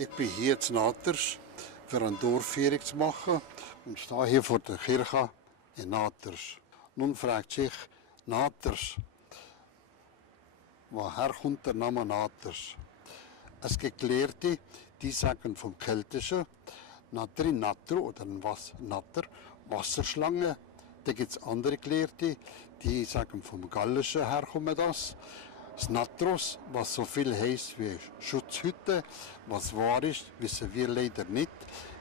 Ich bin hier in Naters für eine Dorfführung zu machen und stehe hier vor der Kirche in Naters. Nun fragt sich Naters, woher kommt der Name Naters? Es gibt Gelehrte, die sagen vom Keltischen Natri, Natter oder Natter, Wasserschlange. Da gibt es andere Gelehrte, die sagen vom Gallischen herkommt das. Snatros, was so viel heisst wie Schutzhütte, was wahr ist, wissen wir leider nicht.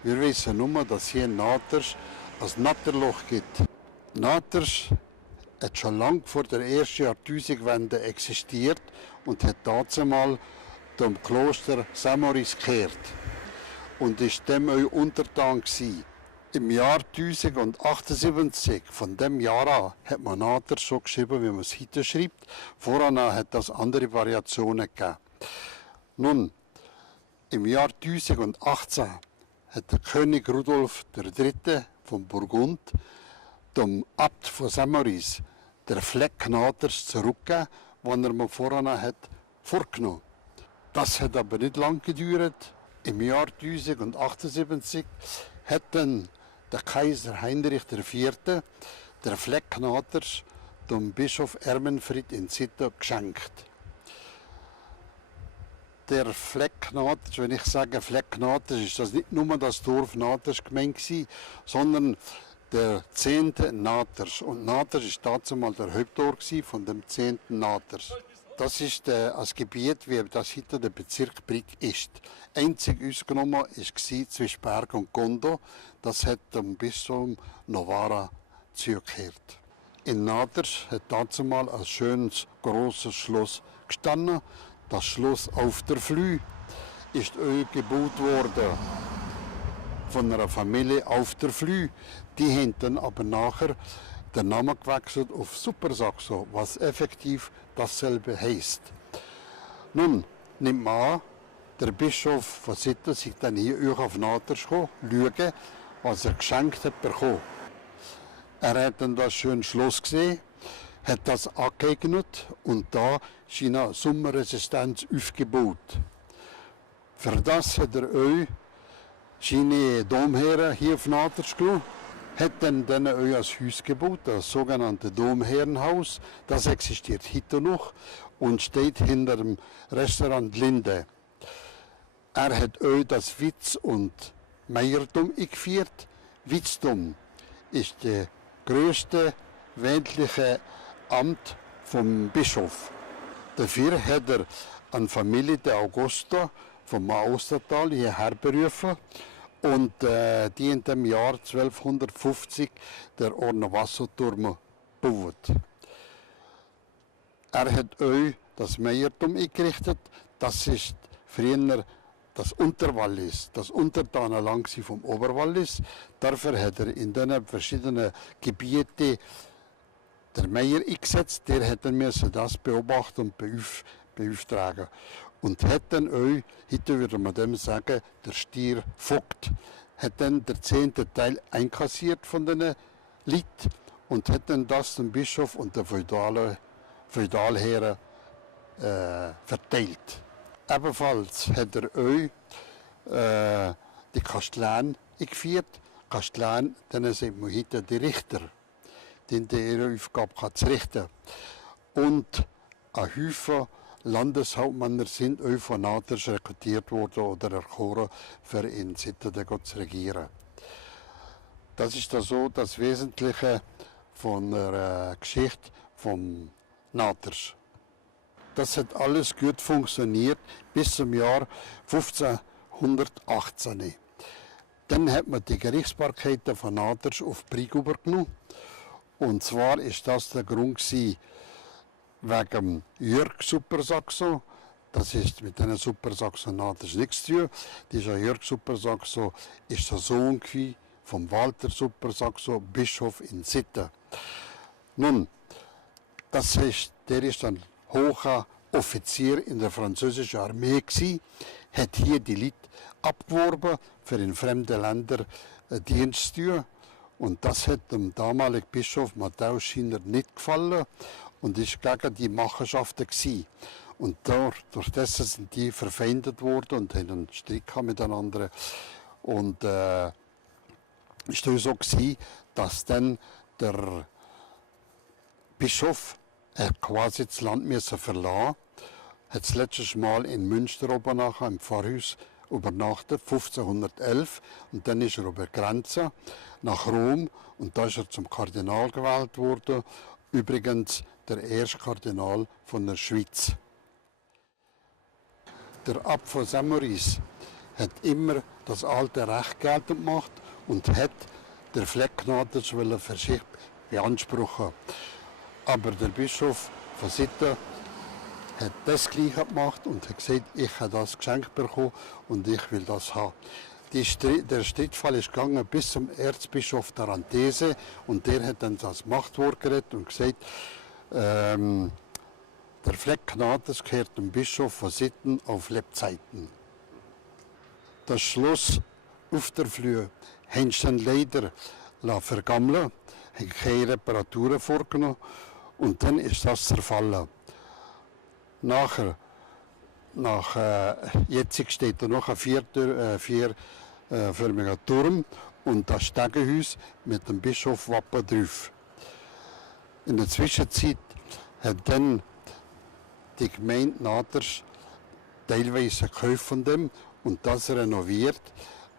Wir wissen nur, dass hier in Naters ein Natterloch gibt. Naters hat schon lange vor der ersten Jahrtausendwende existiert und hat dazumal dem Kloster Samoris gehört und ist dem auch untertan gewesen. Im Jahr 1078, von dem Jahr an, hat man Naters so geschrieben, wie man es heute schreibt. Vorher hat es andere Variationen gegeben. Nun, im Jahr 1018 hat der König Rudolf III. Von Burgund dem Abt von Samoris der Fleck Naters zurückgegeben, den er mir vorher hat vorgenommen. Das hat aber nicht lange gedauert. Im Jahr 1078 hat dann der Kaiser Heinrich IV. Der Fleck Naters dem Bischof Ermenfried in Zittau geschenkt. Der Fleck Naters, wenn ich sage Fleck Naters, ist das nicht nur das Dorf Naters gemeint gewesen, sondern der 10. Naters. Und Naters ist dazu mal der Hauptort von dem 10. Naters. Das ist das Gebiet, wie das heute der Bezirk Brig ist. Einzig ausgenommen war zwischen Berg und Gondo. Das hat dem Bistum Novara zugehört. In Naters hat dazu mal ein schönes, grosses Schloss gestanden. Das Schloss auf der Flü ist gebaut worden von einer Familie auf der Flü. Die haben dann aber nachher den Namen gewechselt auf Supersaxo, was effektiv dasselbe heisst. Nun nimmt man an, der Bischof von Zittau sich dann hier auf Naters schauen, was er geschenkt hat bekommen. Er hat dann das schöne Schloss gesehen, hat das angeeignet und da ist eine Sommerresistenz aufgebaut. Für das hat er auch seine Domherren hier auf Naters gelassen. Hat dann auch ein Haus gebaut, das sogenannte Domherrenhaus. Das existiert heute noch und steht hinter dem Restaurant Linde. Er hat auch das Witz- und Meiertum eingeführt. Witztum ist das größte weltliche Amt vom Bischof. Dafür hat er eine Familie der Augusta vom Austertal hierher berufen. Und die in dem Jahr 1250 der Ornavassoturm gebaut. Er hat auch das Meiertum eingerichtet. Das ist früher das Unterwallis, das Untertanenland vom Oberwallis. Dafür hat er in den verschiedenen Gebieten der Meier eingesetzt. Der hätte müssen das beobachten und beauftragen. Und hat dann auch, heute würde man dem sagen, der Stier Vogt, hat dann der 10. Teil einkassiert von den Leuten und hat dann das dem Bischof und den Feudalherren verteilt. Ebenfalls hat er auch die Kastelen eingeführt. Kastelen, dann sind wir heute die Richter, die ihre Aufgabe zu richten. Und ein Haufen Landeshauptmänner sind auch von Naters rekrutiert worden oder erkoren, für in Zittau zu regieren. Das ist so das Wesentliche von der Geschichte von Naters. Das hat alles gut funktioniert bis zum Jahr 1518. Dann hat man die Gerichtsbarkeiten von Naters auf Brig übergenommen. Und zwar ist das der Grund wegen Jörg Supersaxo. Das ist mit den Supersaxo Naters nichts zu tun. Dieser Jörg Supersaxo ist der Sohn von Walter Supersaxo, Bischof in Zittau. Nun, der ist ein hoher Offizier in der französischen Armee gewesen, hat hier die Leute abgeworben, für in fremden Ländern Dienst zu tun. Und das hat dem damaligen Bischof Matthäus Schiner nicht gefallen und ist gegen die Machenschaften gewesen. Und durch das sind die verfeindet worden und haben einen Streit miteinander. Und ist es so gewesen, dass dann der Bischof quasi das Land verlassen hat das letzte Mal in Münster oben nachher im Pfarrhaus übernachtet, 1511. Und dann ist er über die Grenze nach Rom und da ist er zum Kardinal gewählt worden. Übrigens der erste Kardinal von der Schweiz. Der Abt von Saint-Maurice hat immer das alte Recht geltend gemacht und hat der Fleckgnadisch für sich beanspruchen. Aber der Bischof von Sitten hat das Gleiche gemacht und hat gesagt, ich habe das geschenkt bekommen und ich will das haben. Der Streitfall ist gegangen bis zum Erzbischof Tarantese und der hat dann das Machtwort geredet und gesagt, der Fleck Gnades gehört dem Bischof von Sitten auf Lebzeiten. Das Schloss auf der Flühe haben sie dann leider vergammeln, haben keine Reparaturen vorgenommen und dann ist das zerfallen. Jetzt steht da noch ein vierförmiger Turm und das Stegenhaus mit dem Bischofwappen drauf. In der Zwischenzeit hat dann die Gemeinde Naders teilweise gekauft von dem und das renoviert,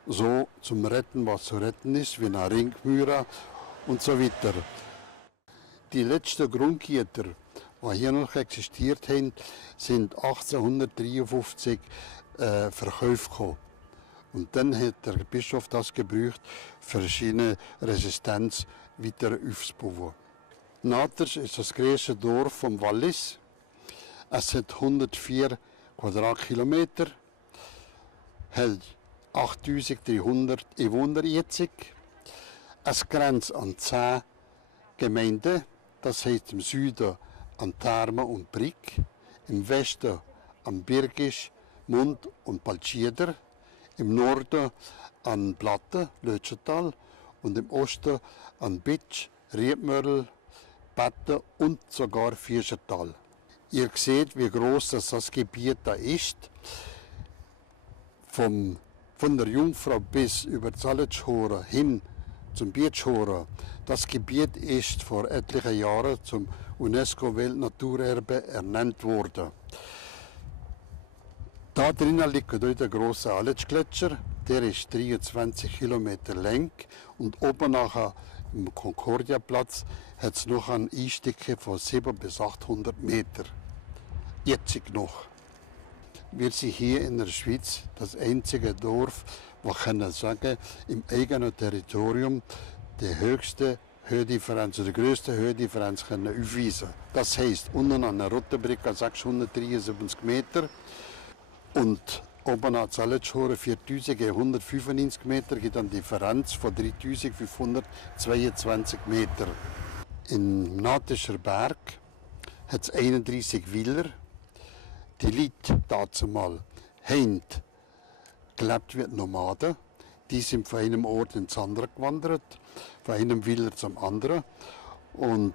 so zum Retten, was zu retten ist, wie eine Ringmauer und so weiter. Die letzten Grundgüter, die hier noch existiert haben, sind 1853 verkauft gekommen. Und dann hat der Bischof das gebraucht, für seine Resistenz wieder aufzubauen. Naders ist das größte Dorf vom Wallis. Es hat 104 Quadratkilometer, hat 8300 Einwohner jetzt. Es grenzt an 10 Gemeinden, das heißt im Süden an Therme und Brig, im Westen an Birgisch, Mund und Paltschieder, im Norden an Platte, Lötschental und im Osten an Bitsch, Riedmörl, Batte und sogar Fischertal. Ihr seht, wie groß das Gebiet da ist. Von der Jungfrau bis über Zalletschhora hin zum Bietschhora. Das Gebiet ist vor etlichen Jahren zum UNESCO-Weltnaturerbe ernannt worden. Da drinnen liegt der große Aletschgletscher, der ist 23 Kilometer lang und oben nachher im Concordia-Platz hat es noch einen Einstieg von 700 bis 800 Meter. Jetzt noch. Wir sind hier in der Schweiz das einzige Dorf, das sagen, im eigenen Territorium die höchste Höhendifferenz, die größte Höhendifferenz aufweisen. Das heisst, unten an der Rottenbrücke 673 Meter und oben an Zalletschhore 4195 Meter gibt eine Differenz von 3522 Meter. Im Natischer Berg hat es 31 Willer. Die Leute dazumal haben gelebt wie Nomaden. Die sind von einem Ort ins andere gewandert, von einem Willer zum anderen. Und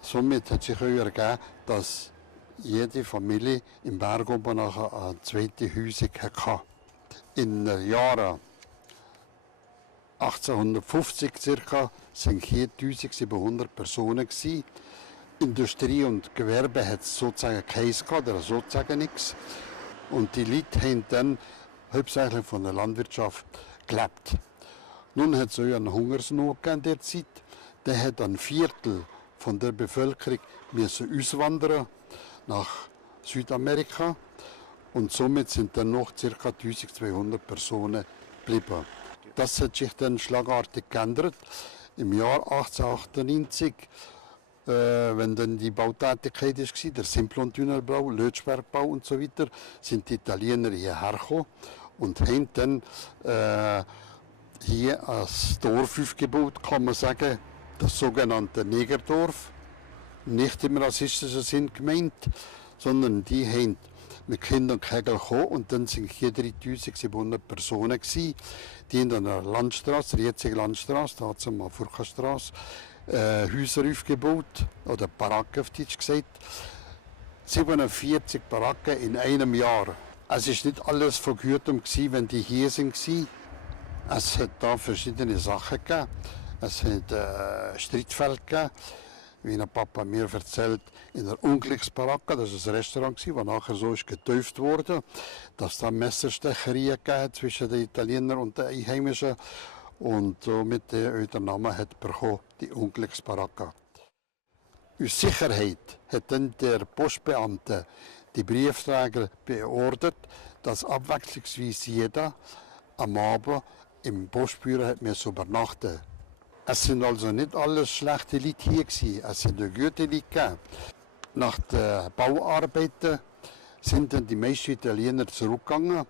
somit hat sich auch ergeben, dass jede Familie im Berg oben nachher eine zweite Häusung hatte. In den Jahren 1850 circa sind hier 1700 Personen gewesen. Industrie und Gewerbe hat es sozusagen keins gehabt, oder sozusagen nichts. Und die Leute haben dann hauptsächlich von der Landwirtschaft gelebt. Nun hat es auch eine Hungersnot in der Zeit. Der hat ein Viertel von der Bevölkerung müssen auswandern nach Südamerika. Und somit sind dann noch ca. 1200 Personen geblieben. Das hat sich dann schlagartig geändert. Im Jahr 1898 wenn dann die Bautätigkeit war, der Simplon-Tunnelbau, Lötschbergbau und so weiter, sind die Italiener hierher gekommen und haben dann hier ein Dorf aufgebaut, kann man sagen, das sogenannte Negerdorf. Nicht im rassistischen Sinn gemeint, sondern die haben mit Kindern und Kegel gekommen und dann sind hier 3700 Personen gewesen, die in der Landstraße, der jetzigen Landstraße, da hat es mal Furka-Straße, Häuser aufgebaut, oder Baracken auf Deutsch gesagt. 47 Baracken in einem Jahr. Es ist nicht alles von Gürtel, wenn die hier sind. Es hat da verschiedene Sachen gegeben. Es hat Streitfälle gegeben. Wie ein Papa mir erzählt, in der Unglücksbaracke, das ist ein Restaurant, das nachher so ist getäuft wurde, dass da Messerstecherien gab zwischen den Italienern und den Einheimischen. Und somit der Namen hat bekommen, die Unglücksbaracke. Aus Sicherheit hat dann der Postbeamte die Briefträger beordert, dass abwechslungsweise jeder am Abend im Postbüro hat übernachten. Es sind also nicht alles schlechte Leute hier gewesen. Es sind auch gute Leute gegeben. Nach den Bauarbeiten sind dann die meisten Italiener zurückgegangen.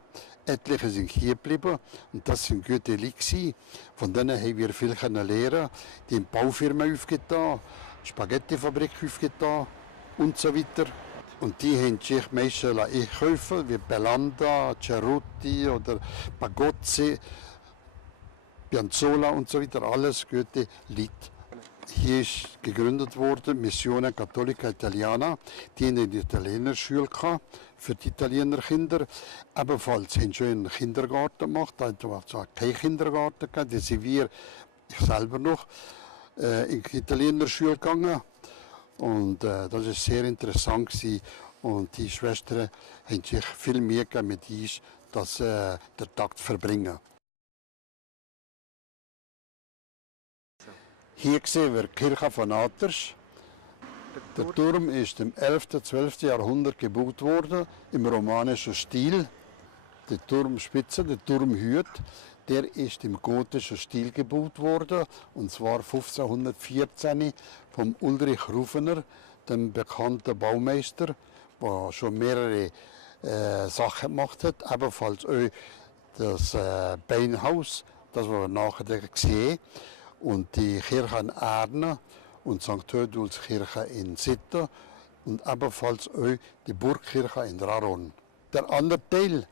Etliche sind hier geblieben und das sind gute Leute gewesen. Von denen haben wir viel lernen. Die haben Baufirmen aufgetan, Spaghettifabrik aufgetan und so weiter. Und die haben sich meistens einkaufen, wie Belanda, Cerutti oder Pagozzi, Piazzolla und so weiter, alles gute Leute. Hier ist gegründet worden Missione Cattolica Italiana, die in der Italienerschule für die Italienerkinder. Ebenfalls haben sie einen Kindergarten gemacht, da war zwar kein Kindergarten, da sind wir, ich selber noch, in die Italienerschule gegangen. Und das war sehr interessant gewesen. Und die Schwestern haben sich viel mehr mit uns, dass der Tag verbringen. Hier sehen wir die Kirche von Aters. Der Turm ist im 11. und 12. Jahrhundert gebaut worden, im romanischen Stil. Die Turmspitze, der Turmhüt, der ist im gotischen Stil gebaut worden, und zwar 1514 vom Ulrich Rufener, dem bekannten Baumeister, der schon mehrere Sachen gemacht hat. Ebenfalls auch das Beinhaus, das wir nachher sehen. Und die Kirche in Erne und St. Theodulskirche in Sitter und ebenfalls auch die Burgkirche in Raron. Der andere Teil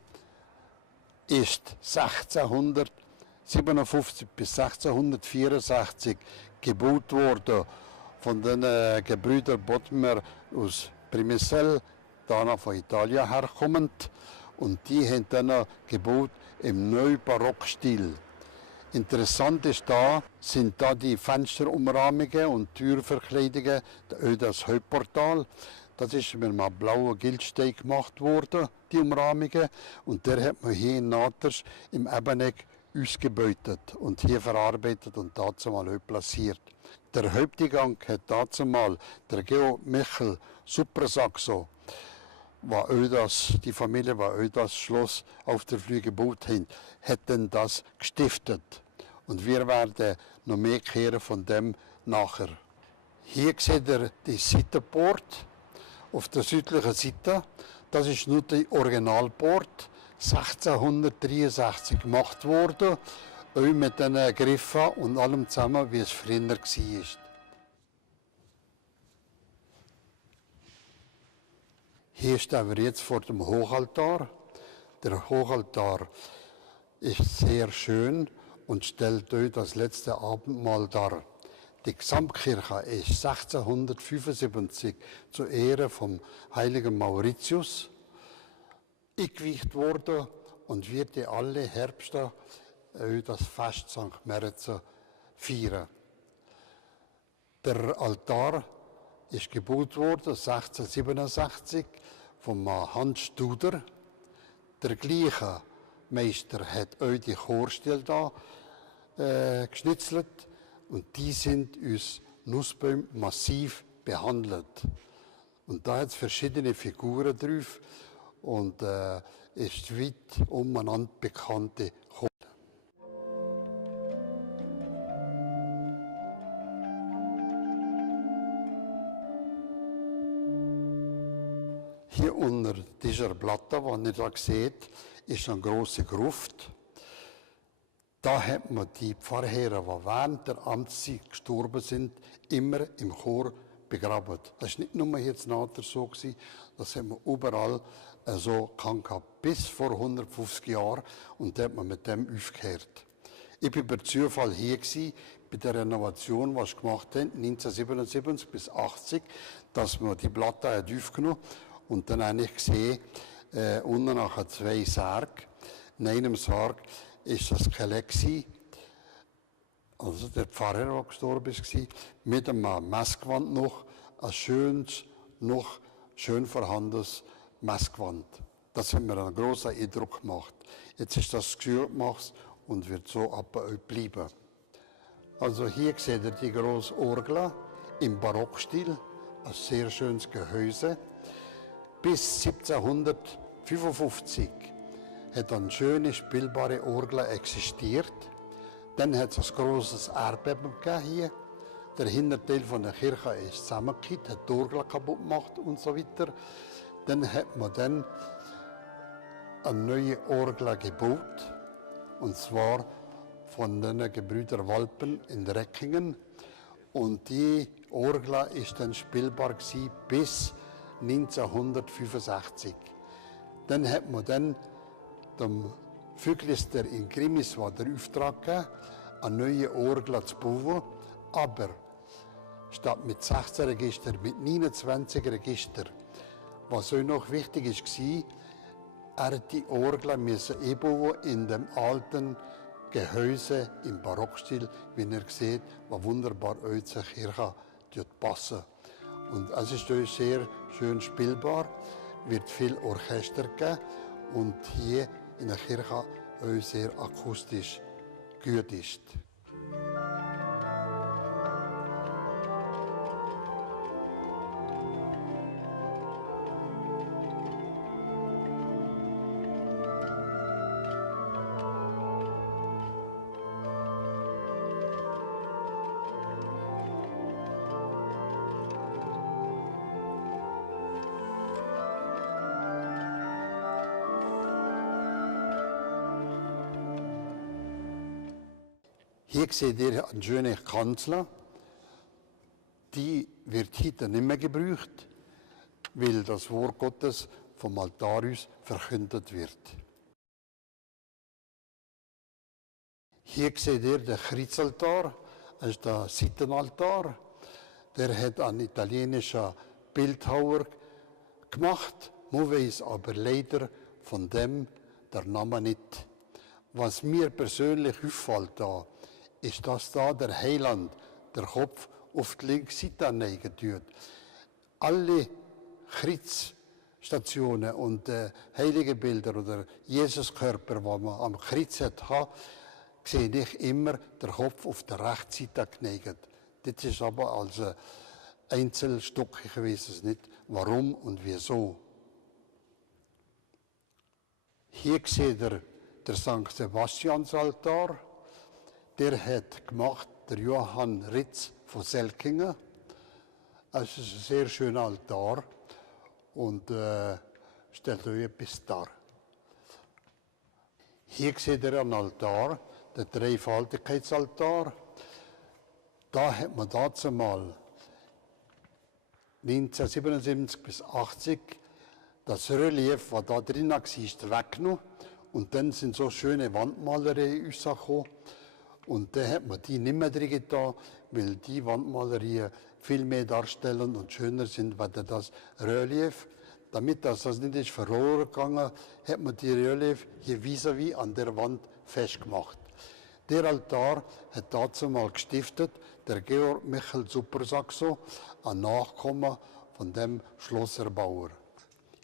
ist 1657 bis 1664 gebaut worden von den Gebrüdern Bodmer aus Primicell, danach von Italien herkommend. Und die haben dann gebaut im Neubarockstil. Interessant ist sind da die Fensterumrahmungen und Türverkleidungen, das Hauptportal. Das ist mit einem blauen Gildstein gemacht worden, die Umrahmungen. Und der hat man hier in Naters im Ebeneck ausgebeutet und hier verarbeitet und dazu mal platziert. Der Haupteingang hat dazu mal der Georg Michel Supersaxo, die Familie, die auch das Schloss auf der Flüge gebaut hat denn das gestiftet. Und wir werden noch mehr kehren von dem nachher. Hier seht ihr die Seitenport auf der südlichen Seite. Das ist nur die Originalport, 1663 gemacht worden, auch mit den Griffen und allem zusammen, wie es früher war. Hier stehen wir jetzt vor dem Hochaltar. Der Hochaltar ist sehr schön und stellt euch das letzte Abendmahl dar. Die Gesamtkirche ist 1675 zur Ehre vom heiligen Mauritius eingeweiht worden und wird alle Herbste das Fest St. Märzen feiern. Der Altar ist gebaut worden 1667 von Hans Studer. Der gleiche Meister hat auch die Chorstelle da geschnitzelt und die sind aus Nussbäumen massiv behandelt. Und da hat es verschiedene Figuren drauf und ist weit umeinander bekannte Chor. Hier unter dieser Platte, die ihr hier seht, ist eine große Gruft. Da hat man die Pfarrherren, die während der Amtszeit gestorben sind, immer im Chor begraben. Das war nicht nur jetzt nachher so, das haben wir überall so gehabt, bis vor 150 Jahren. Und da hat man mit dem aufgehört. Ich war per Zufall hier bei der Renovation, die wir gemacht haben, 1977 bis 1980, dass man die Platte aufgenommen hat. Und dann habe ich gesehen, unten nachher 2 Särge. In einem Sarg ist das Skelett gewesen, also der Pfarrer, der gestorben ist, mit einem Messgewand noch, ein schönes, noch schön vorhandenes Messgewand. Das hat mir einen grossen Eindruck gemacht. Jetzt ist das geschürt gemacht und wird so bleiben. Also hier seht ihr die grosse Orgel im Barockstil, ein sehr schönes Gehäuse. Bis 1755 hat eine schöne, spielbare Orgel existiert. Dann hat es ein grosses Erdbeben gegeben hier. Der Hinterteil von der Kirche ist zusammengekippt, hat die Orgel kaputt gemacht und so weiter. Dann hat man dann eine neue Orgel gebaut, und zwar von den Gebrüder Walpen in Reckingen. Und die Orgel ist dann spielbar gewesen bis 1965. Dann hat man dann dem Füglister in Grimmiswa den Auftrag gegeben, eine neue Orgel zu bauen, aber statt mit 16 Register, mit 29 Register. Was auch noch wichtig war, er hat die Orgel einbauen in dem alten Gehäuse im Barockstil, wie ihr seht, was wunderbar zur Kirche passen. Und es ist sehr schön spielbar, wird viel Orchester geben und hier in der Kirche auch sehr akustisch gut ist. Hier seht ihr eine schöne Kanzel. Die wird heute nicht mehr gebraucht, weil das Wort Gottes vom Altar aus verkündet wird. Hier seht ihr den Kreuzaltar, das ist der Seitenaltar. Der hat ein italienischer Bildhauer gemacht. Man weiß aber leider von dem der Name nicht. Was mir persönlich auffällt da, ist, dass da der Heiland der Kopf auf die linke Seite neigen tut. Alle Kreuzstationen und heilige Bilder oder Jesuskörper, die man am Kreuz hat, sehe ich immer der Kopf auf der rechten Seite geneigt. Das ist aber als Einzelstück, ich weiß es nicht, warum und wieso. Hier seht ihr der St. Sebastiansaltar. Der hat gemacht der Johann Ritz von Selkingen. Es ist ein sehr schöner Altar und stellt euch etwas dar. Hier seht ihr einen Altar, der Dreifaltigkeitsaltar. Da hat man dazu mal 1977 bis 80 das Relief, was da drin war, weggenommen. Und dann sind so schöne Wandmalerien rausgekommen. Und dann hat man die nicht mehr drin getan, weil die Wandmalerien viel mehr darstellen und schöner sind als das Relief. Damit das nicht ist verloren gegangen, hat man die Relief hier vis-à-vis an der Wand festgemacht. Der Altar hat dazu mal gestiftet der Georg Michael Supersaxo, ein Nachkommen von dem Schlosserbauer.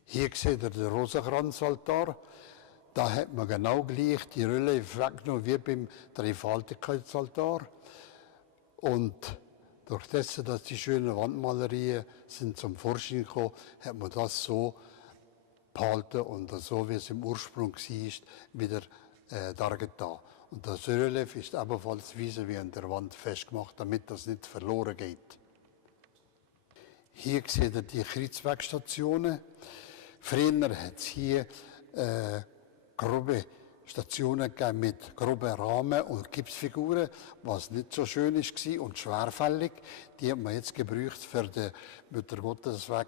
Hier seht ihr den Rosenkranzaltar. Da hat man genau gleich die Relief weggenommen wie beim Dreifaltigkeitsaltar. Und durch das, dass die schönen Wandmalerien sind zum Vorschein gekommen, hat man das so behalten und so, wie es im Ursprung war, wieder dargetan. Und das Relief ist ebenfalls wie an der Wand festgemacht, damit das nicht verloren geht. Hier seht ihr die Kreuzwegstationen. Früher hat es hier grobe Stationen gegeben mit groben Rahmen und Gipsfiguren, was nicht so schön war und schwerfällig. Die hat man jetzt gebraucht für den Muttergottesweg.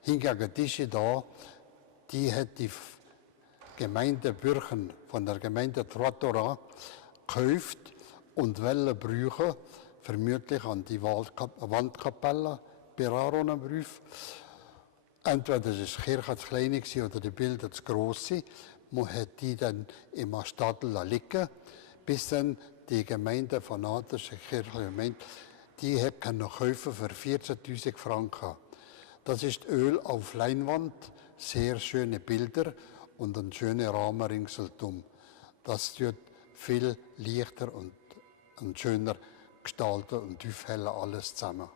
Hingegen diese da, die hat die Gemeinde Bürchen von der Gemeinde Trattora gekauft und wollen brauchen, vermutlich an die Wandkapelle bei Aronenbrüf. Entweder ist die Kirche zu klein oder die Bilder zu gross. Man hat die dann im Stadel liegen, bis dann die Gemeinde von Naters, die kirchliche Gemeinde, die hat können kaufen für 14.000 Franken. Das ist Öl auf Leinwand, sehr schöne Bilder und ein schöner Rahmen ringsherum. Das tut viel leichter und schöner gestalten und aufhellen alles zusammen.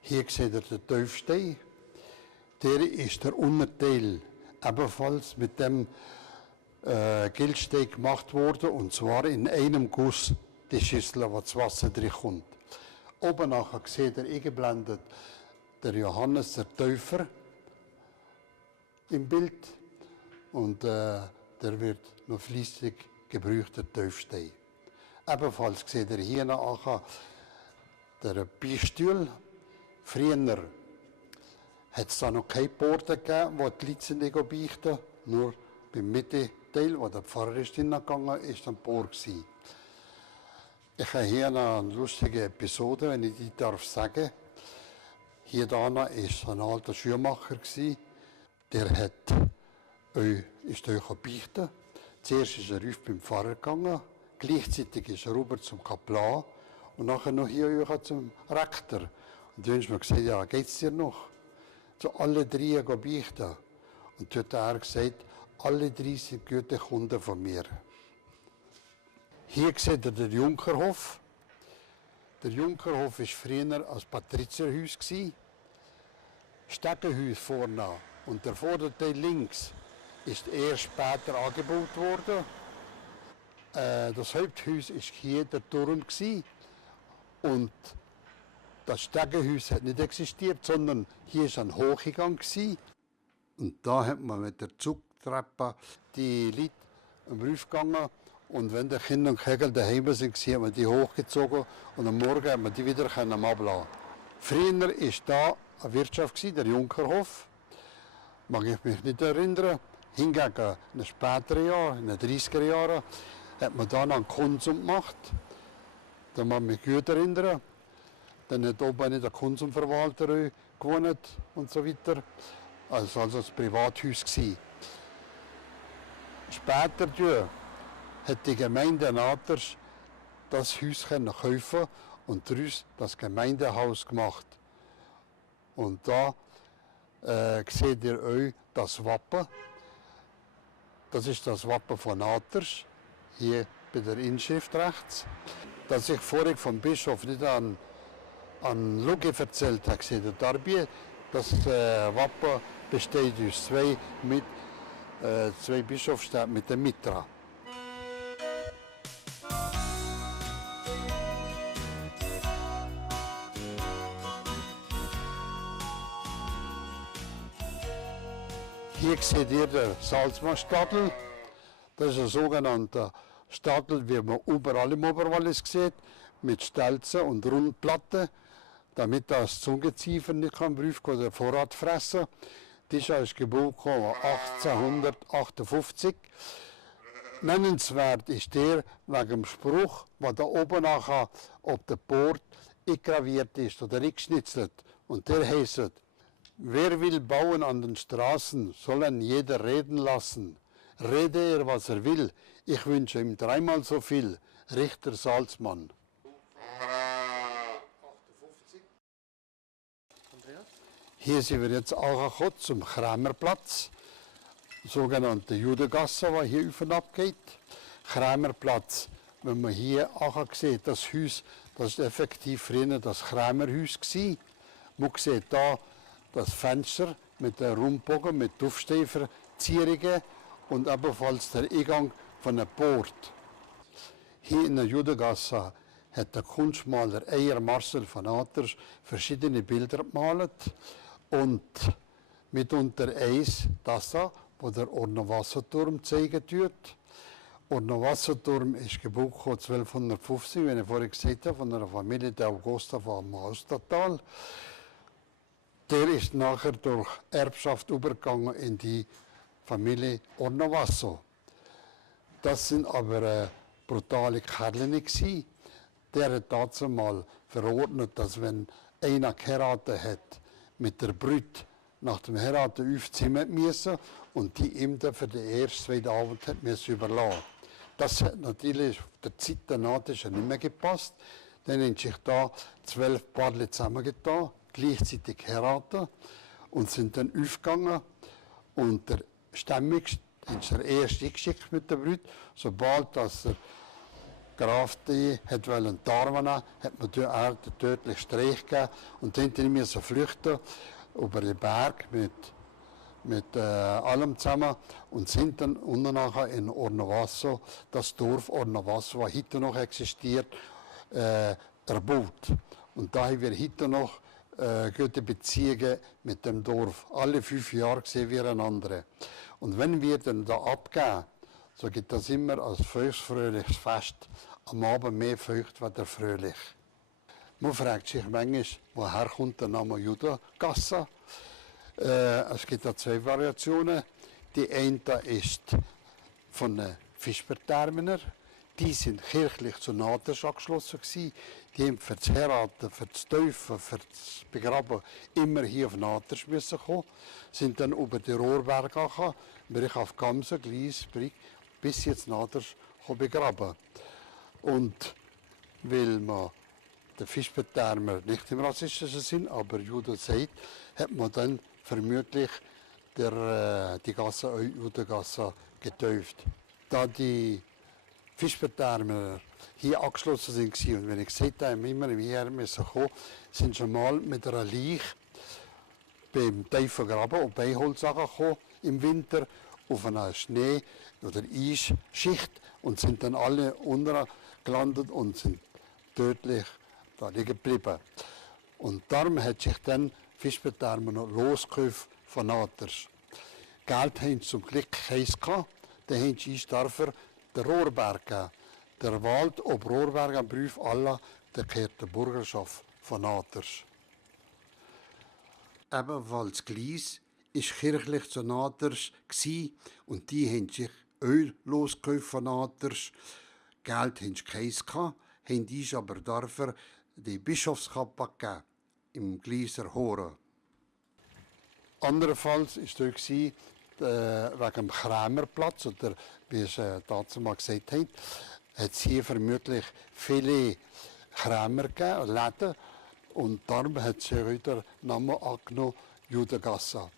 Hier seht ihr den Taufstein. Der ist der Unterteil ebenfalls mit dem Gildstein gemacht worden, und zwar in einem Guss die Schüssel, wo das Wasser drin kommt. Oben nachher seht ihr eingeblendet der Johannes, der Täufer, im Bild, und der wird noch fließig gebraucht, der Taufstein. Ebenfalls seht ihr hier nachher der Beichtstuhl. Früher hat es da noch keine Pforte gegeben, wo die Leute nicht beichten. Nur beim Mittelteil, wo der Pfarrer ist hineingegangen ist, ein Port gewesen. Ich habe hier noch eine lustige Episode, wenn ich die darf sagen. Hier da war ein alter Schuhmacher, der ist euch beichten. Zuerst ist er beim Pfarrer gegangen, gleichzeitig ist er rüber zum Kaplan und nachher noch hier zum Rektor. Und dann haben wir gesagt, ja, geht's dir noch? Zu alle drei beichten. Und dann hat er gesagt, alle drei sind gute Kunden von mir. Hier seht ihr den Junkerhof. Der Junkerhof war früher ein Patrizierhaus. Steckenhaus vorne und der Vorderteil links ist erst später angebaut worden. Das Haupthaus war hier der Turm und das Steckenhaus hat nicht existiert, sondern hier war ein Hochgang. Und da hat man mit der Zugtreppe die Leute am Ruf gegangen. Und wenn die Kinder und Kegel daheim sind, hat man die hochgezogen und am Morgen hat man die wieder ablassen. Früher war da eine Wirtschaft, der Junkerhof. Mag ich mich nicht erinnern. Hingegen in den späteren Jahren, in den 30er Jahren, hat man da noch einen Konsum gemacht. Da mag ich mich gut erinnern. Dann hat oben nicht der Konsumverwalter gewohnt und so weiter. Also ein Privathaus gewesen. Später hat die Gemeinde Naters das Haus kaufen und daraus das Gemeindehaus gemacht. Und da seht ihr euch das Wappen. Das ist das Wappen von Naters, hier bei der Inschrift rechts. Dass ich vorhin vom Bischof nicht an Lugi erzählt habe, seht ihr dabei, das Wappen besteht aus zwei Bischofsstäben mit der Mitra. Hier seht ihr den Salzmannstadel. Das ist ein sogenannter Stadel, wie man überall im Oberwallis sieht, mit Stelzen und Rundplatten, damit das Ungeziefer nicht den Vorrat fressen kann. Das ist gebaut 1858. Nennenswert ist der wegen dem Spruch, der da oben nachher auf der Port eingraviert ist oder eingeschnitzelt. Und der heißt: Wer will bauen an den Straßen, soll ihn jeder reden lassen. Rede er, was er will, ich wünsche ihm dreimal so viel. Richter Salzmann. Hier sind wir jetzt auch zum Krämerplatz, sogenannte Judengasse, die hier auf und ab geht. Krämerplatz, wenn man hier auch sieht, das Haus, das ist effektiv früher das Krämerhaus gewesen. Man sieht da das Fenster mit der Rundbogen, mit Duftstäferzierungen und ebenfalls der Eingang von der Port. Hier in der Judengasse hat der Kunstmaler Eier Marcel von Naters verschiedene Bilder gemalt und mitunter eins, das da, wo der Ornowasserturm zeigen tut. Ornowasserturm ist gebaut 1250, wie ich vorhin gesagt habe, von einer Familie der Augusta vom Austertal. Der ist nachher durch Erbschaft übergegangen in die Familie Ornovasso. Das sind aber brutale Kerle gewesen. Der hat dazu mal verordnet, dass wenn einer geheiratet hat mit der Brut nach dem Heiraten aufziehen müssen und die ihm dann für den ersten, zweiten Abend hat müssen überlassen. Das hat natürlich der Zeit danach nicht mehr gepasst. Dann haben sich da 12 Paare zusammengetan, gleichzeitig geheiratet und sind dann aufgegangen. Und der Stämmigste ist der erste geschickt mit der Brut. Sobald der Graf die hat Tarmen, hat man den tödlichen Streich gegeben und dann mussten flüchten über den Berg mit allem zusammen und sind dann unten nachher in Ornavasso, das Dorf Ornavasso, das heute noch existiert, erbaut. Und da haben wir heute noch gute Beziehungen mit dem Dorf. Alle 5 Jahre sehen wir einander. Und wenn wir dann da abgehen, so gibt das immer als fröhliches Fest. Am Abend mehr feucht als fröhlich. Man fragt sich manchmal, woher kommt der Name Judengasse? Es gibt da 2 Variationen. Die eine ist von den Fischbertermener. Die sind kirchlich zu Naders angeschlossen gewesen. Die haben für das Heiraten, für das Taufen, für das Begraben immer hier auf Naders müssen kommen. Sind dann über die Rohrberg gegangen, Brich auf Gamsen, Gleis, Brich, bis jetzt Naders begraben. Und weil man den Fischbetermer nicht im rassistischen Sinn, aber Juden sagt, hat man dann vermutlich die Gasse Judengasse getauft. Da die Fischbetermer hier angeschlossen sind und wenn ich gesagt habe, immer im Jahr müssen kommen, sind schon mal mit einer Leiche beim tiefen Graben und Beiholz gekommen im Winter auf einer Schnee- oder Eisschicht und sind dann alle unten gelandet und sind tödlich da liegen geblieben. Und darum hat sich dann Fischbetermer noch losgekauft von Naders. Geld haben sie zum Glück keins gehabt, dann haben sie uns dafür den Rohrberg gegeben. Der Wald ob Rohrberg am Brief aller, der gehört der Bürgerschaft von Naders. Ebenfalls Gleis ist kirchlich zu Naders und die haben sich Öl losgekauft von Naders. Geld haben sie keins gehabt, haben uns aber dafür die Bischofskappe gegeben, im Gleiser Horen. Andererfalls war es wegen dem Krämerplatz, oder wie es dazu mal gesagt hat, hat es hier vermutlich viele Krämer gegeben, Läden, und darum hat sie wieder den Namen angenommen, Judengasse.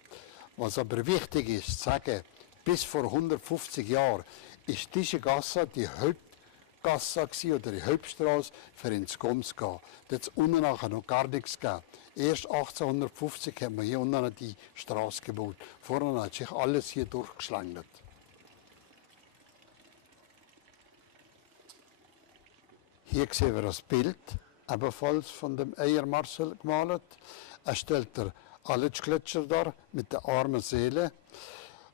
Was aber wichtig ist, zu sagen, bis vor 150 Jahren ist diese Gasse die Hauptgasse oder die Hauptstraße für ins Goms zu gehen. Da hat es unten nachher noch gar nichts gegeben. Erst 1850 hat man hier unten die Straße gebaut. Vorne hat sich alles hier durchgeschlängelt. Hier sehen wir das Bild, ebenfalls von dem Eier Marcel gemalt. Er stellt alle Gletscher dar mit der armen Seele.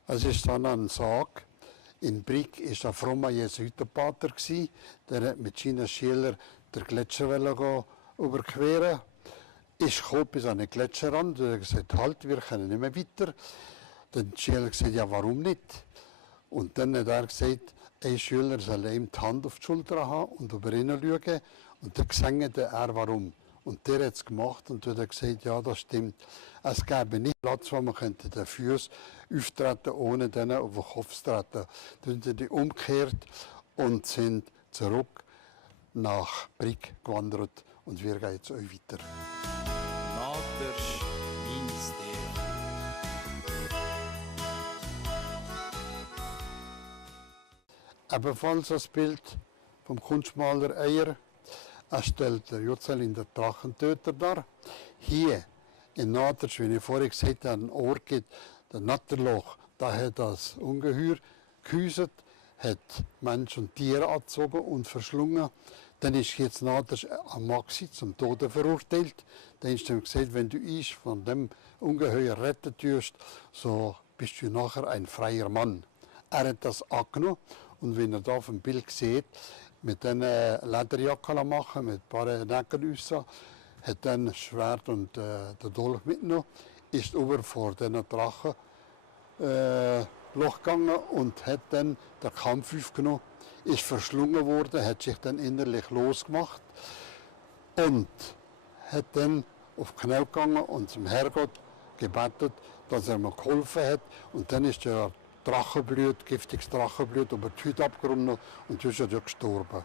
Es ist dann ein Sarg. In Brieg war ein frommer Jesuitenpater, der hat mit seinen Schülern den Gletscher überqueren. Ich kam bis an den Gletscherrand und er hat gesagt, halt, wir können nicht mehr weiter. Dann hat die Schüler gesagt, ja, warum nicht? Und dann hat er gesagt, ein Schüler soll ihm die Hand auf die Schulter haben und über ihn schauen. Und dann gesungen er, warum. Und der hat es gemacht und hat gesagt, ja, das stimmt. Es gäbe nicht Platz, wo man könnte den Fuß auftreten, ohne den auf den Kopf zu treten. Dann sind die umgekehrt und sind zurück nach Brieg gewandert. Und wir gehen jetzt euch weiter. Naders Minister. Ebenfalls das Bild vom Kunstmaler Eier. Er stellt Jocelyn den Drachentöter dar. Hier in Naders, wie ich vorhin gesagt habe, ein Ort gibt, der Natterloch, da hat das Ungeheuer gehäuset, hat Mensch und Tiere angezogen und verschlungen. Dann ist jetzt Naders am Maxi zum Tode verurteilt. Dann ist ihm gesagt, wenn du ihn von dem Ungeheuer retten tust, so bist du nachher ein freier Mann. Er hat das angenommen und wenn ihr da auf dem Bild seht, mit diesen Lederjacken machen, mit ein paar Neckenrüssen, hat dann das Schwert und den Dolch mitgenommen, ist über vor diesen Drachenloch gegangen und hat dann den Kampf aufgenommen, ist verschlungen worden, hat sich dann innerlich losgemacht und hat dann auf die Knie gegangen und zum Herrgott gebetet, dass er mir geholfen hat. Und dann ist der Drachenblut, giftiges Drachenblut, über die Haut abgerundet und dann ist er gestorben.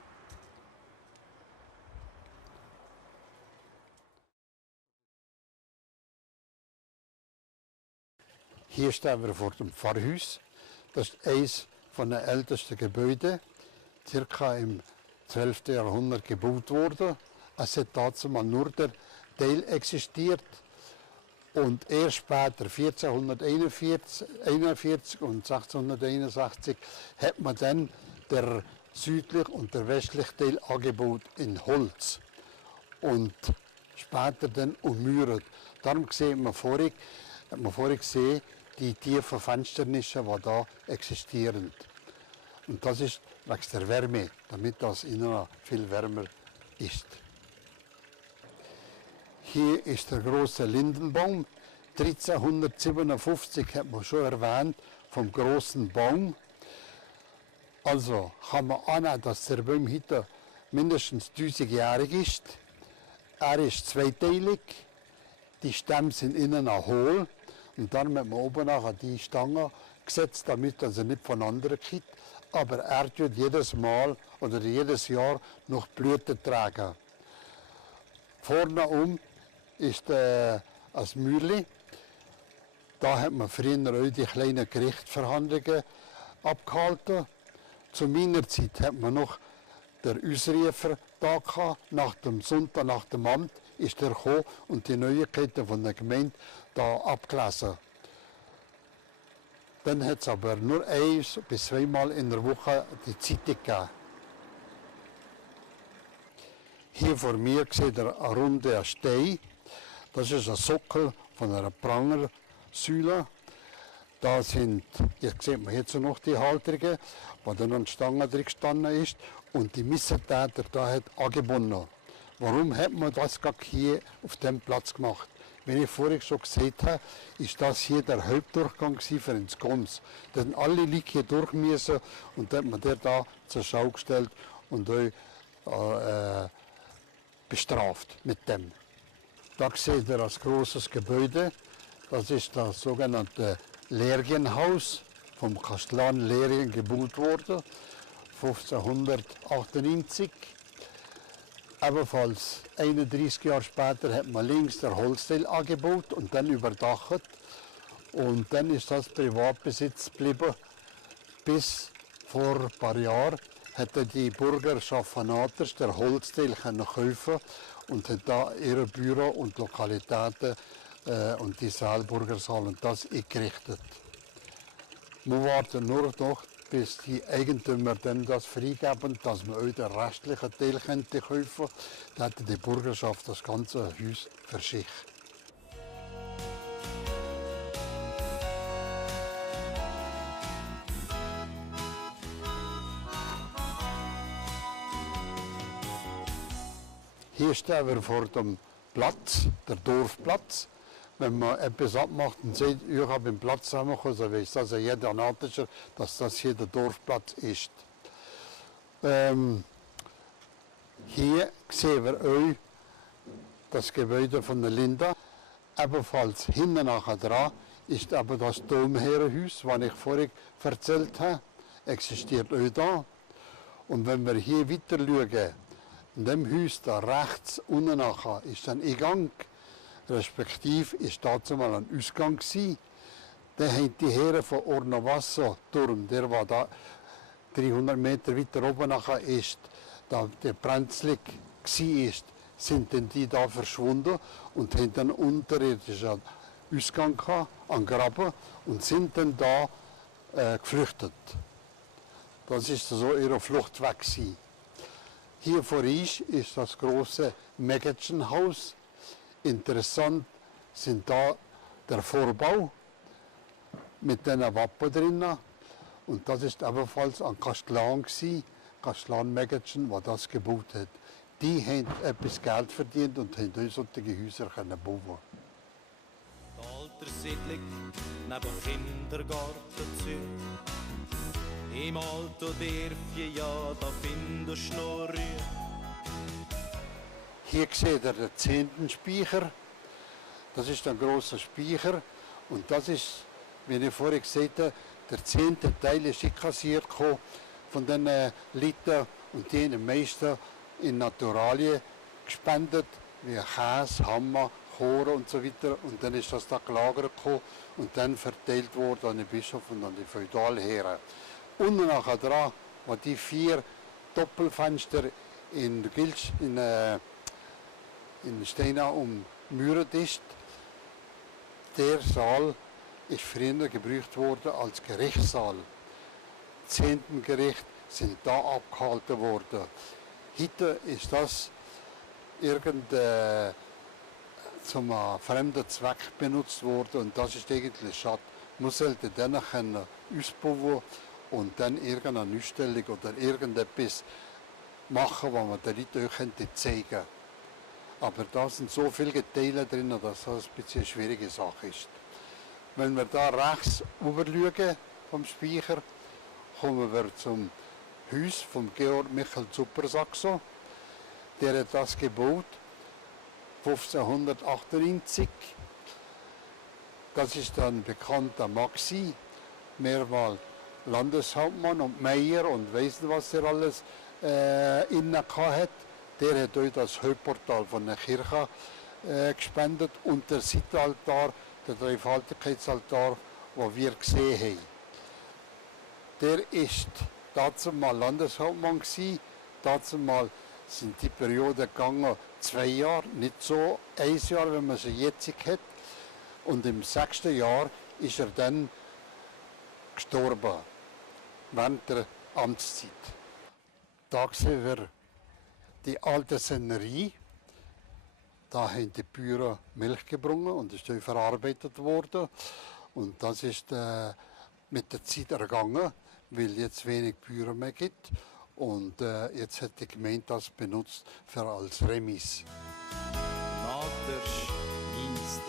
Hier stehen wir vor dem Pfarrhaus. Das ist eines der ältesten Gebäude, circa im 12. Jahrhundert gebaut worden. Es hat dazu mal nur der Teil existiert. Und erst später, 1441 und 1661, hat man dann der südliche und der westliche Teil angebaut in Holz. Und später dann ummauert. Darum sieht man vorhin gesehen, die tiefen Fensternischen, die da existieren. Und das ist wegen der Wärme, damit das innen viel wärmer ist. Hier ist der große Lindenbaum. 1357 hat man schon erwähnt, vom großen Baum. Also kann man annehmen, dass der Baum heute mindestens 1000-jährig ist. Er ist zweiteilig. Die Stämme sind innen hohl. Und dann hat man oben nachher die Stange gesetzt, damit er nicht voneinander geht. Aber er tut jedes Mal oder jedes Jahr noch Blüten tragen. Vorne ist ein Mühle. Da hat man früher auch die kleinen Gerichtsverhandlungen abgehalten. Zu meiner Zeit hat man noch der Ausrufer da gehabt. Nach dem Sonntag, nach dem Amt, ist er gekommen und die Neuigkeiten von der Gemeinde da abgelesen. Dann hat es aber nur 1 bis 2 Mal in der Woche die Zeitung gegeben. Hier vor mir seht ihr einen runden Stein. Das ist ein Sockel von einer Prangersäule. Da sind, jetzt sieht man jetzt noch die Halterungen, wo dann eine Stange drin gestanden ist und die Missetäter da hat angebunden. Warum hat man das gerade hier auf dem Platz gemacht? Wie ich vorhin schon gesehen habe, ist das hier der Hauptdurchgang für ins Goms. Da sind alle Leute hier durch müssen und dann hat man den da zur Schau gestellt und euch bestraft mit dem. Da seht ihr das großes Gebäude. Das ist das sogenannte Lergenhaus vom Kastellan Lergen gebaut worden, 1598. Ebenfalls 31 Jahre später hat man links der Holzteil angebaut und dann überdacht. Und dann ist das Privatbesitz geblieben. Bis vor ein paar Jahren hätte die Bürgerschaft von Naters der Holzteil kaufen und hat da ihre Büro und Lokalitäten und die Saalburgersaal und das eingerichtet. Wir warten nur noch, bis die Eigentümer dann das freigeben, dass man auch den restlichen Teil kaufen könnte. Dann hätte die Bürgerschaft das ganze Haus für sich. Hier stehen wir vor dem Platz, der Dorfplatz. Wenn man etwas abmacht und sieht, ich habe einen Platz zusammengekommen, so weiß das ja jeder Natischer, dass das hier der Dorfplatz ist. Hier sehen wir auch das Gebäude von der Linda. Ebenfalls hinten nachher dran ist aber das Domherrenhaus, was ich vorhin erzählt habe, existiert auch da. Und wenn wir hier weiter schauen, in dem Haus da rechts unten nachher ist ein Eingang. Respektive ist dazu mal ein Ausgang gsi. Da haben die Herren von Ornavasso-Turm, der war da 300 Meter weiter oben nachher ist, da der brenzlig gsi ist, sind dann die da verschwunden und haben dann unterirdischen Ausgang gehabt, an Graben und sind dann da geflüchtet. Das ist so ihre Fluchtweg gsi. Hier vor uns ist das große Mägetschenhaus. Interessant sind da der Vorbau mit den Wappen drinnen. Und das ist ebenfalls ein Kastellan gsi, Kastellan Mägetschen, der das gebaut hat. Die haben etwas Geld verdient und haben solche Häuser bauen. Die Alterssiedlung neben Kindergarten zu. Im alten Dörfchen, ja, da findest du noch Ruhe. Hier seht ihr den 10. Speicher. Das ist ein großer Speicher und das ist, wie ich vorhin gesagt habe, der 10. Teil ist kassiert von den Liter und die haben meisten in Naturalien gespendet, wie Käse, Hammer, Chore und so weiter. Und dann ist das da gelagert und dann verteilt worden an den Bischof und an die Feudalherren. Und nachher dran, wo die 4 Doppelfenster in Steinau ummauert ist, der Saal ist früher gebraucht worden als Gerichtssaal. 10. Gericht sind da abgehalten worden. Heute ist das zum fremden Zweck benutzt worden und das ist eigentlich schade. Man sollte dann ausbauen und dann irgendeine Ausstellung oder irgendetwas machen, was man den Leuten auch zeigen könnte. Aber da sind so viele Teile drin, dass das ein bisschen eine schwierige Sache ist. Wenn wir da rechts rüberschauen vom Speicher, kommen wir zum Haus von Georg Michael Super-Saxo. Der hat das gebaut 1598. Das ist ein bekannter Maxi, mehrmals Landeshauptmann und Meier und weiss nicht, was er alles innen hat. Der hat euch das Hauptportal von der Kirche gespendet und der Seitenaltar, der Dreifaltigkeitsaltar, den wir gesehen haben. Der ist dazu mal Landeshauptmann gewesen. Dazu mal sind die Periode gegangen 2 Jahre, nicht so 1 Jahr, wenn man sie jetzt hat. Und im 6. Jahr ist er dann gestorben, während der Amtszeit. Da sehen wir die alte Sennerie. Da haben die Bauern Milch gebrungen und ist dann verarbeitet worden. Und das ist mit der Zeit ergangen, weil jetzt wenig Bauern mehr gibt. Und jetzt hat die Gemeinde das benutzt für als Remis. Naters Minister.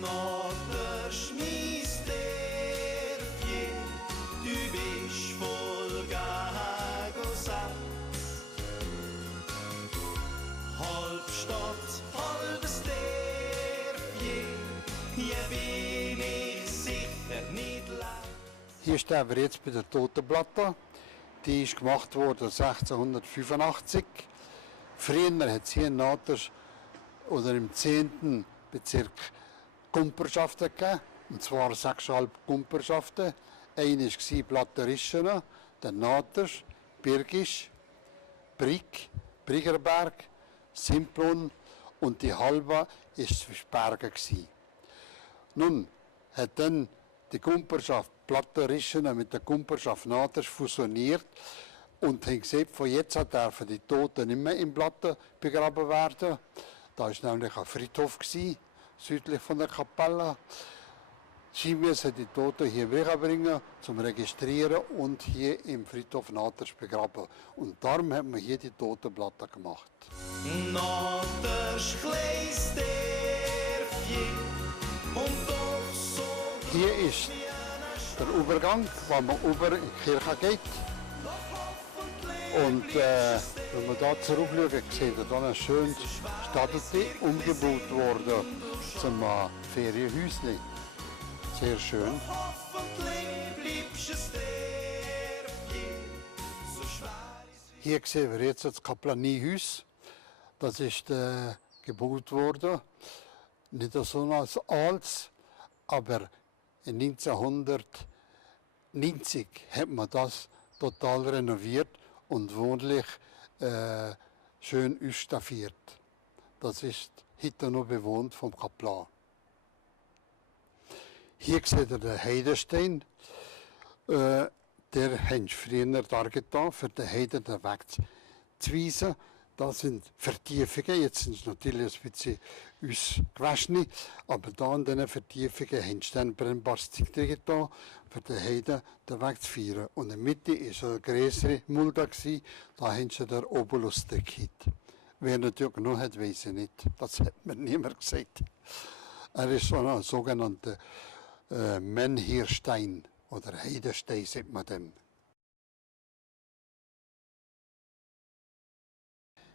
Naters Minister, du bist voll Gegensatz. Halb Stadt, halbes Dörfje, hier bin ich sicher nicht leid. Hier stehen wir jetzt bei der Totenplatte. Die ist gemacht worden 1685. Früher hat es hier in Naters oder im 10. Bezirk Kumperschaften gegeben, und zwar 6,5 Kumperschaften. Eine war Platterischene, der Naters, Birgisch, Brig, Briggerberg, Simplon und die halbe war Bergen. Nun hat dann die Kumperschaft Platterischene mit der Kumperschaft Naters fusioniert und haben gesagt, von jetzt an dürfen die Toten nicht mehr in Platten begraben werden. Da war nämlich ein Friedhof südlich von der Kapelle. Sie müssen die Toten hier bringen, zum Registrieren und hier im Friedhof Naters begraben. Und darum hat man hier die Totenplatte gemacht. Naters kleines Dörfje und doch so. Hier ist der Übergang, wo man über in die Kirche geht. Und wenn man da zurückschaut, sieht man da ein schönes Stadtteil umgebaut worden zum Ferienhäuschen. Sehr schön. Hier sehen wir jetzt das Kaplaniehaus. Das ist gebaut worden. Nicht so als alt, aber in 1990 hat man das total renoviert und wohnlich schön ausstaffiert. Das ist heute noch bewohnt vom Kaplan. Hier seht ihr den Heidenstein. Der haben sie früher dargetan, für den Heiden den Weg zu weisen. Das sind Vertiefungen, jetzt sind es natürlich ein bisschen ausgewaschen, aber da an diesen Vertiefungen haben sie dann brennbares Zeug getan, für den Heiden den Weg zu führen. Und in der Mitte war eine größere Mulde, da haben sie den Obolus gekriegt. Wer natürlich noch hat, weiß ich nicht. Das hat mir niemand gesagt. Er ist so ein sogenannter Menhirstein oder Heidestein, sagt man dem.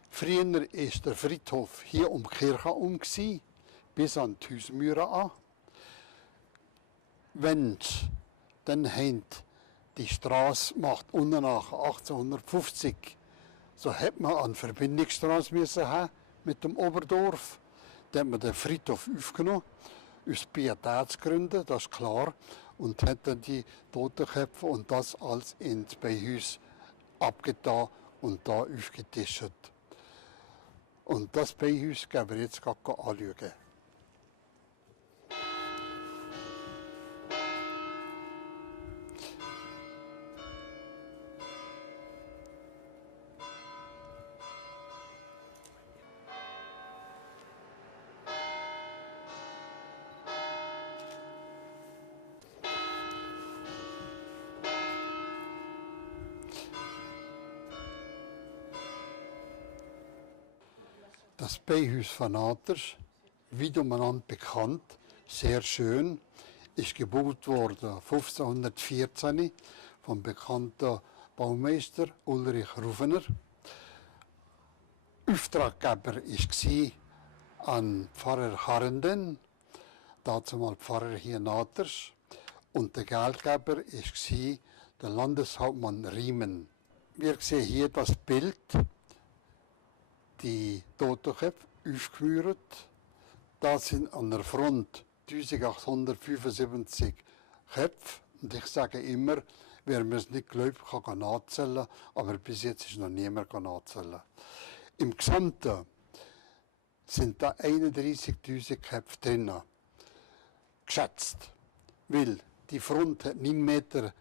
Früher war der Friedhof hier um die Kirche herum, bis an die Hausmauer an. Wenn dann haben die Straße gemacht, unten nach 1850, so hat man eine Verbindungsstraße müssen haben mit dem Oberdorf. Dann hat man den Friedhof aufgenommen, aus Pietätsgründen, das ist klar, und hat dann die Totenköpfe und das alles ins Beihaus abgetan und da aufgetischt. Und das Beihaus gehen wir jetzt gerade anschauen. Das Beihaus von Naters, wie umeinander bekannt, sehr schön, ist gebaut worden 1514 vom bekannten Baumeister Ulrich Rufener. Auftraggeber war an Pfarrer Harrenden, dazu mal Pfarrer hier Naters, und der Geldgeber war der Landeshauptmann Riemen. Wir sehen hier das Bild, die Totenköpfe aufgemauert. Da sind an der Front 1875 Köpfe. Und ich sage immer, wer mir es nicht glaubt, kann nachzählen, aber bis jetzt ist noch niemand nachzählen. Im Gesamten sind da 31.000 Köpfe drin, geschätzt. Weil die Front hat 9,30 Meter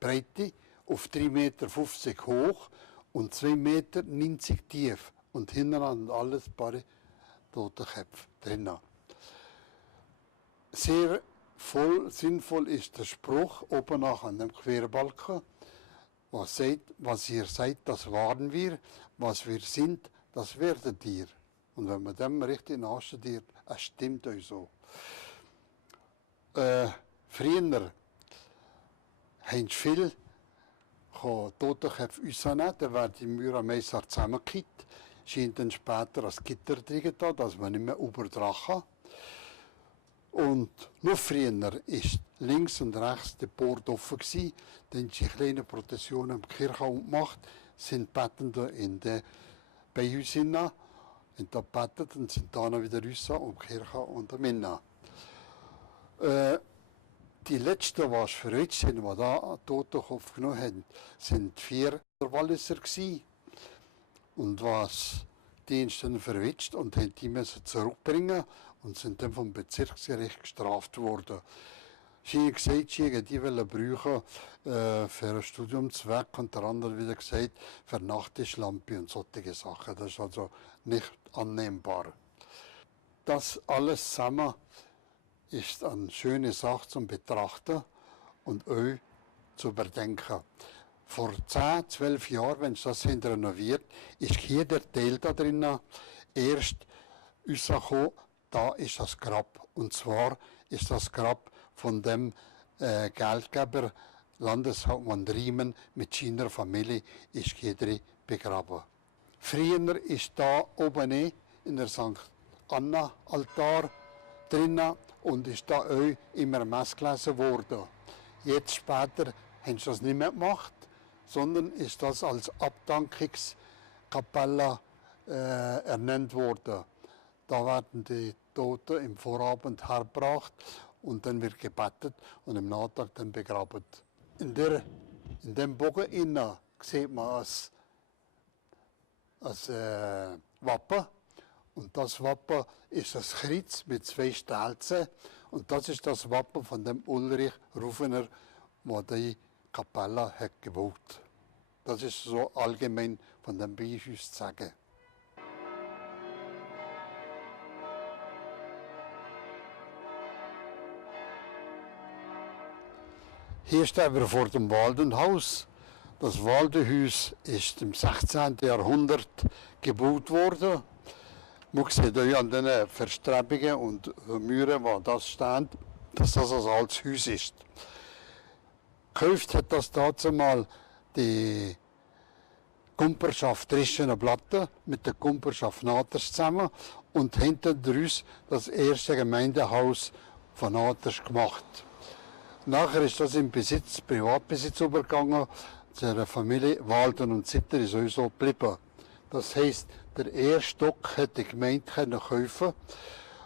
Breite, auf 3,50 Meter hoch und 2,90 Meter tief. Und hinten alles paar Totenköpfe drin. Sehr sinnvoll ist der Spruch oben nach an dem Querbalken, was sagt, was ihr seid, das waren wir, was wir sind, das werdet ihr. Und wenn man dem richtig nachstudiert, es stimmt euch so. Früher haben viele Totenköpfe rausnehmen, dann werden die Mauermeister zusammengekippt, scheint dann später als Gitter drin da, dass man nicht mehr überdrachen kann. Und noch früher war links und rechts der Port offen gewesen, dann die kleine Prozessionen im Kirchraum gemacht, sind Bettende in den Beihaus hinein, und da bettet und sind dann wieder raus um die Kirche und am Innen. Die letzten, die verrückt sind, die da einen Totenkopf genommen haben, sind 4 Walliser gewesen. Und was die dann verwitscht und haben die müssen zurückbringen und sind dann vom Bezirksgericht gestraft worden. Sie haben gesagt, die wollen brauchen für ein Studiumszweck, und der andere wieder gesagt, für Nachttischlampe und solche Sachen. Das ist also nicht annehmbar. Das alles zusammen ist eine schöne Sache zum Betrachten und auch zu überdenken. Vor 10, 12 Jahren, wenn es das renoviert, ist hier der Teil da drinnen erst rausgekommen, da ist das Grab. Und zwar ist das Grab von dem Geldgeber Landeshauptmann Riemen mit seiner Familie ist hier drin begraben. Früher ist da oben in der St. Anna Altar drinnen und ist da auch immer Mess gelesen worden. Jetzt später haben sie das nicht mehr gemacht, sondern ist das als Abdankungskapelle ernannt worden. Da werden die Toten im Vorabend hergebracht und dann wird gebetet und im Nachmittag dann begraben. In dem Bogen innen sieht man das Wappen. Und das Wappen ist das Kreuz mit 2 Stelzen. Und das ist das Wappen von dem Ulrich Rufener, der die Kapelle hat gebaut. Das ist so allgemein von dem Beihaus zu sagen. Hier stehen wir vor dem Waldenhaus. Das Waldenhaus ist im 16. Jahrhundert gebaut worden. Man sieht hier an den Verstrebungen und Müren, wo das steht, dass das ein altes Haus ist. Gekauft hat das dazu mal die Kumperschaft Trischener Platte mit der Kumperschaft Naters zusammen und hinter uns das erste Gemeindehaus von Naters gemacht. Nachher ist das in Privatbesitz übergegangen. Zu einer Familie Walden und Sitter ist sowieso geblieben. Das heisst, der erste Stock hätte die Gemeinde kaufen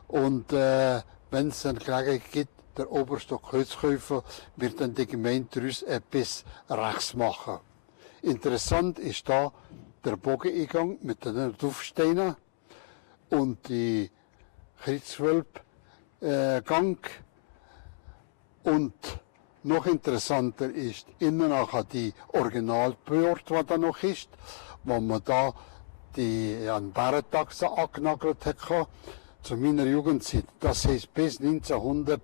und wenn es dann Gelegenheit gibt, der Oberstock zu kaufen, wird dann die Gemeinde daraus etwas rechts machen. Interessant ist da der Bogeneingang mit den Duftsteinen und die Kreuzwölbgang. Und noch interessanter ist innen nachher die Originalpforte, die da noch ist, wo man da die an Bärentaxe angenagelt hat. Zu meiner Jugendzeit, das heisst bis 1900,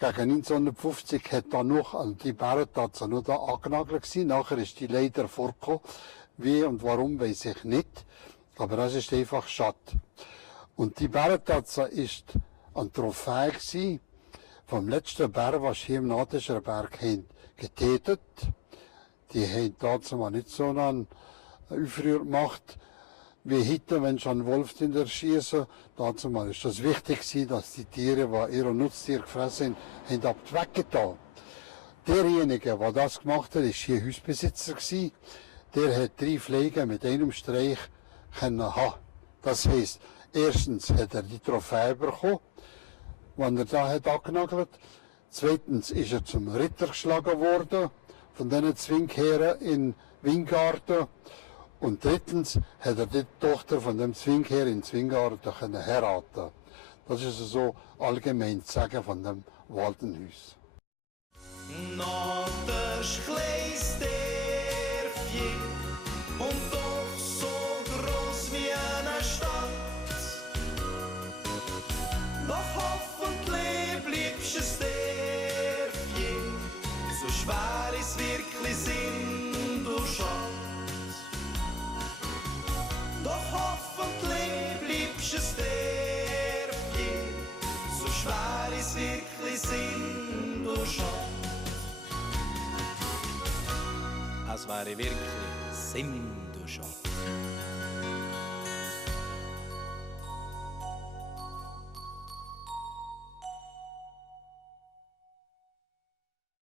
gegen 1950 hat da noch an die Bärentaxe nur da angenagelt gewesen. Nachher ist die leider vorgekommen. Wie und warum, weiß ich nicht. Aber das ist einfach schade. Und die Bärentaxe ist ein Trophäe gewesen vom letzten Bär, was hier im Natischer Berg getätet. Die haben dazu mal nicht so einen Aufruhr gemacht wie heute, wenn schon Wolf schießen. Dazu mal ist das wichtig gewesen, dass die Tiere, die ihre Nutztiere gefressen haben, haben weggetan. Derjenige, der das gemacht hat, war hier Hausbesitzer gewesen. Der hat 3 Pflegen mit einem Streich können haben. Das heisst, erstens hat er die Trophäe bekommen, wenn er da hat angenagelt. Zweitens ist er zum Ritter geschlagen worden, von diesen Zwingherren in Wingarten. Und drittens hat er die Tochter von dem Zwingherr in Zwingarten können heiraten. Das ist so allgemein zu sagen von dem Waldenhaus. Naters kleines Dörfchen und doch so groß wie eine Stadt. Doch hoffentlich bleibst es Dörfchen, so schwer es wirklich sind du schon. Doch hoffentlich bleibst es Dörfchen, so schwer es wirklich sind du schon. Es wäre wirklich Sinn, du schon.